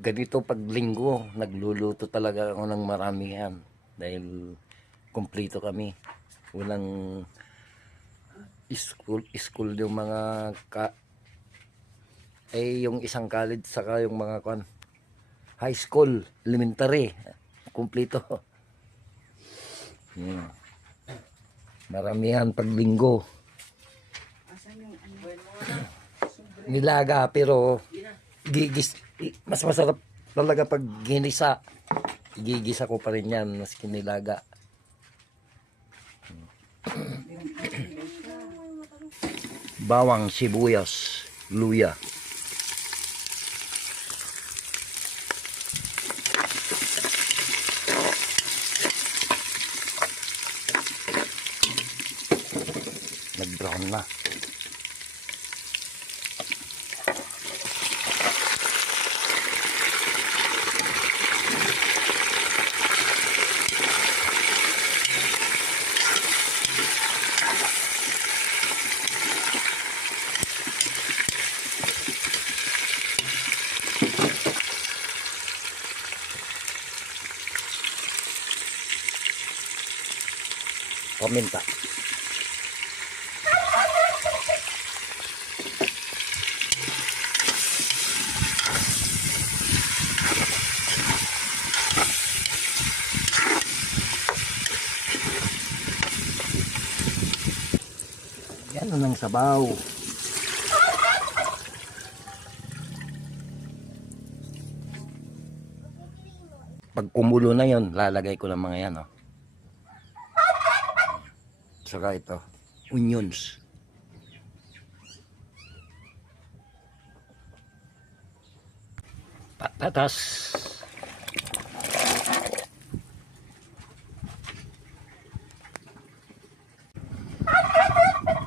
ganito pag linggo, nagluluto talaga ako ng maramihan dahil kumplito kami. Walang school yung mga yung isang college saka yung mga high school, elementary, kumplito. Maramihan pag linggo. Nilaga pero mas masarap talaga pag ginisa. Igigisa ko pa rin yan maski nilaga. Bawang, sibuyas, luya. Nag-brown na. Paminta. Yan ang sabaw. Pag kumulo na yon, lalagay ko ng mga yan, oh. Saka ito, onions. Patatas.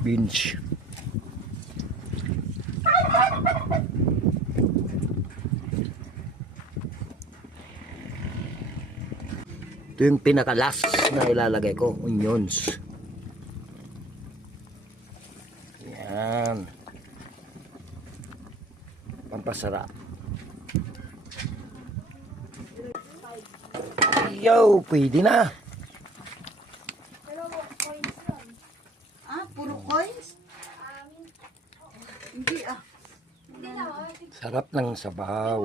Beans. Ito yung pinaka-last na ilalagay ko, onions. Yan. Pampasarap. Yo, pwede na. Puro coins? Hindi Sarap ng sabaw.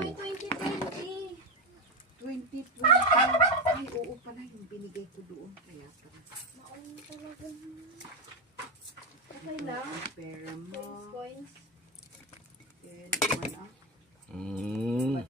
2020. Ay, oo pala yung binigay ko doon. Kaya pala. Okay lang. Pera mo. Coins. Then,